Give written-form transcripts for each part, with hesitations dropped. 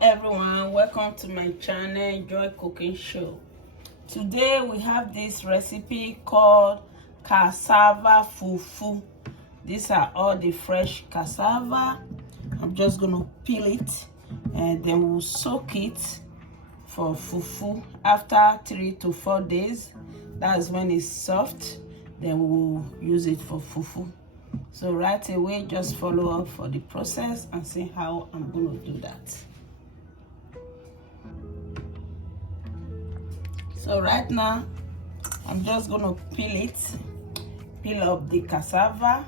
everyone, welcome to my channel Joy Cooking Show. Today we have this recipe called cassava fufu. These are all the fresh cassava. I'm just gonna peel it and then we'll soak it for fufu. After 3 to 4 days, that's when it's soft, then we'll use it for fufu. So right away, just follow up for the process and see how I'm gonna do that. So right now, I'm just gonna peel up the cassava.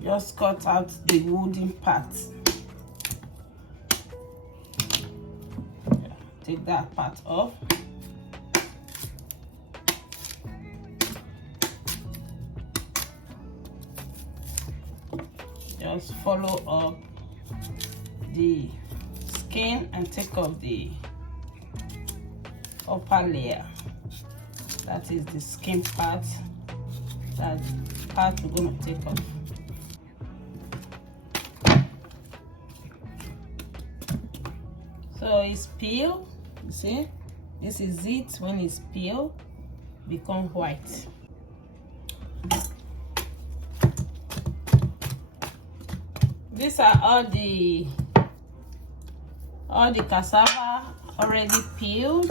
Just cut out the wooden part. Take that part off. Just follow up the skin and take off the upper layer. That is the skin part. That part we're gonna take off. So it's peeled. You see, this is it. When it's peeled, become white. These are all the cassava already peeled.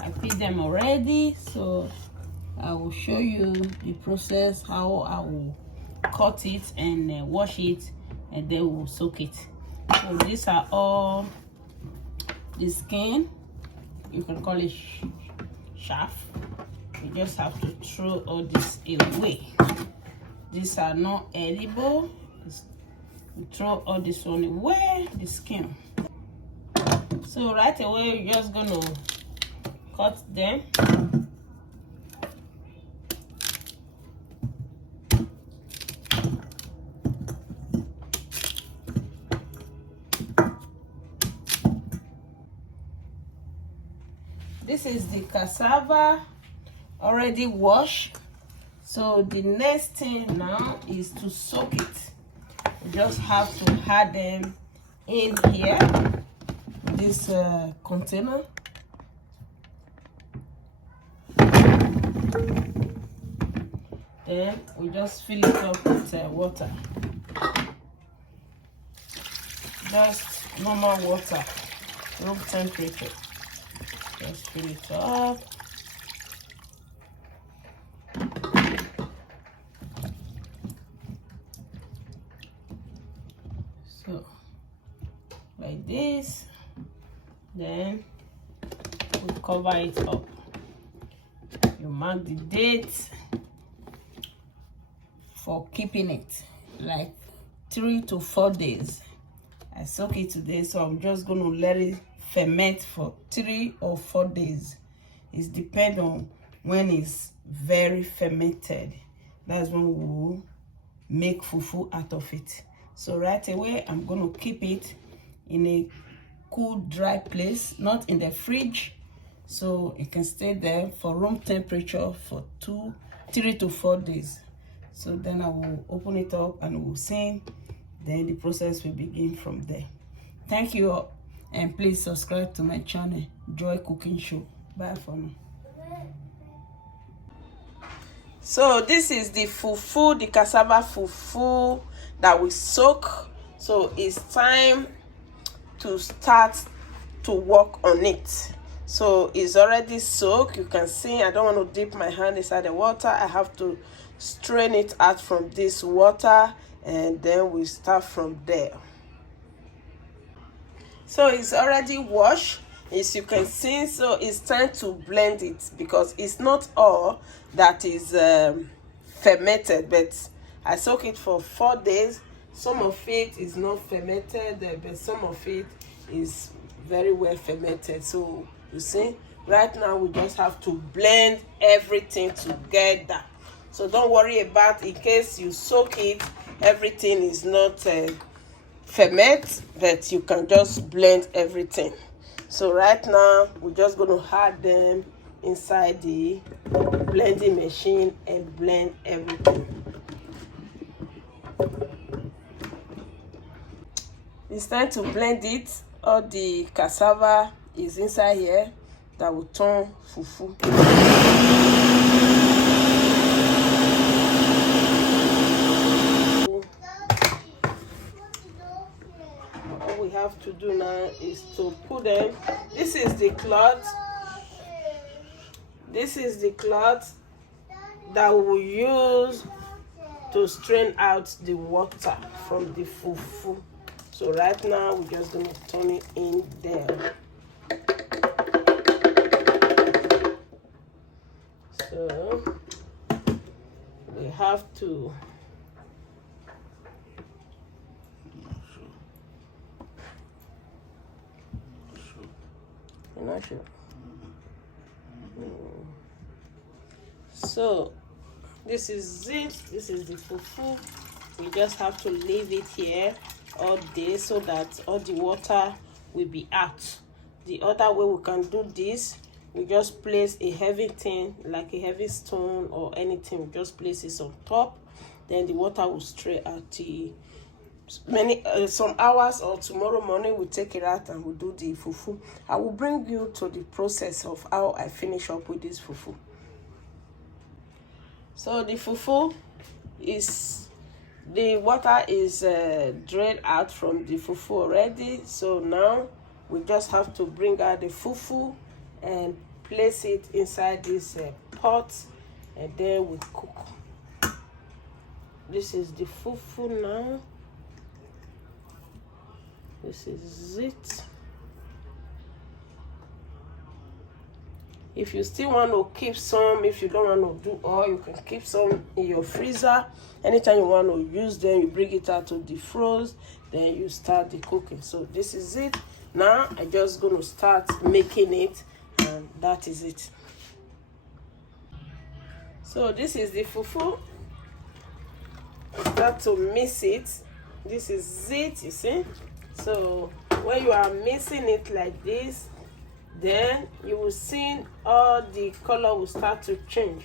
I peeled them already, so I will show you the process how I will cut it and wash it, and then we'll soak it. So these are all the skin. You can call it chaff. You just have to throw all this away. These are not edible. You throw all this one away, the skin. So right away, you're just gonna cut them. This is the cassava already washed. So the next thing now is to soak it. You just have to add them in here, this container. Then we just fill it up with water. Just normal water, room temperature. Just fill it up. So, like this. Then we cover it up. You mark the date for keeping it, like 3 to 4 days. I soak it today, so I'm just going to let it ferment for 3 or 4 days. It depends on when it's very fermented. That's when we will make fufu out of it. So right away, I'm going to keep it in a cool, dry place, not in the fridge, so it can stay there for room temperature for 3 to 4 days. So then I will open it up and we'll see. Then the process will begin from there. Thank you all. And please subscribe to my channel, Joy Cooking Show. Bye for now. So this is the fufu, the cassava fufu that we soak. So it's time to start to work on it. So it's already soaked. You can see I don't want to dip my hand inside the water. I have to strain it out from this water, and then we start from there. So it's already washed, as you can see. So it's time to blend it, because it's not all that is fermented, but I soak it for 4 days. Some of it is not fermented, but some of it is very well fermented. So you see, right now we just have to blend everything together. So don't worry about in case you soak it, everything is not ferment, but you can just blend everything. So right now we're just going to add them inside the blending machine and blend everything. It's time to blend it. All the cassava is inside here that will turn fufu. All we have to do now is to put them. This is the cloth. This is the cloth that we will use to strain out the water from the fufu. So right now we're just going to turn it in there. So we have to I'm not sure. So this is it. This is the fufu. We just have to leave it here all day so that all the water will be out. The other way we can do this, we just place a heavy thing like a heavy stone or anything. We just place it on top, then the water will stray out. Some hours or tomorrow morning we'll take it out and we'll do the fufu. I will bring you to the process of how I finish up with this fufu. So the fufu is, the water is drained out from the fufu already. So now we just have to bring out the fufu and place it inside this pot, and then we cook. This is the fufu now. This is it. If you still want to keep some, if you don't want to do all, you can keep some in your freezer. Anytime you want to use them, you bring it out to defrost, then you start the cooking. So this is it. Now I'm just going to start making it, and that is it. So this is the fufu. Start to mix it. This is it, you see. So when you are mixing it like this, then you will see all the color will start to change.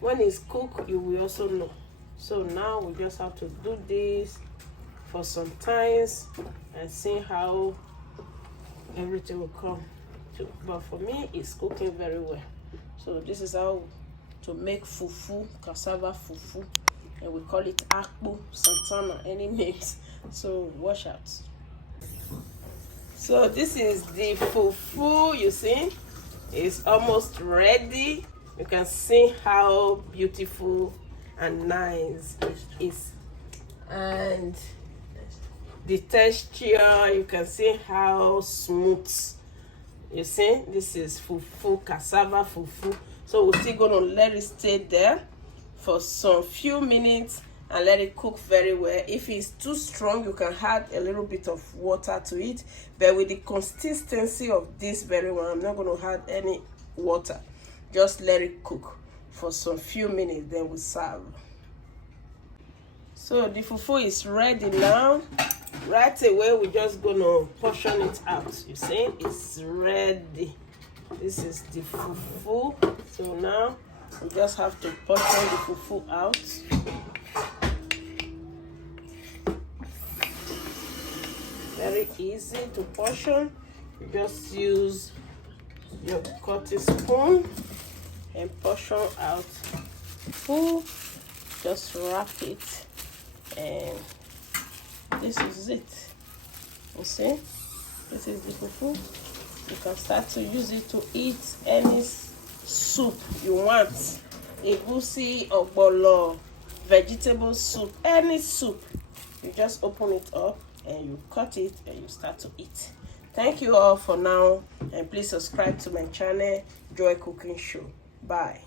When it's cooked, you will also know. So now we just have to do this for some times and see how everything will come to. But for me, it's cooking very well. So this is how to make fufu, cassava fufu, and we call it akpu, santana, any names. So watch out. So this is the fufu, you see, it's almost ready. You can see how beautiful and nice it is. And the texture, you can see how smooth. You see, this is fufu, cassava fufu. So we're still gonna let it stay there for some few minutes and let it cook very well. If it's too strong, you can add a little bit of water to it, but with the consistency of this very one, I'm not going to add any water. Just let it cook for some few minutes, then we serve. So the fufu is ready now. Right away, we're just going to portion it out. You see, it's ready. This is the fufu. So now we just have to portion the fufu out. Very easy to portion. You just use your cutting spoon and portion out full. Just wrap it, and this is it. You see, this is the fufu. You can start to use it to eat any soup you want. Egusi, ogbolo, vegetable soup, any soup. You just open it up and you cut it and you start to eat. Thank you all for now, and please subscribe to my channel, Joy Cooking Show. Bye.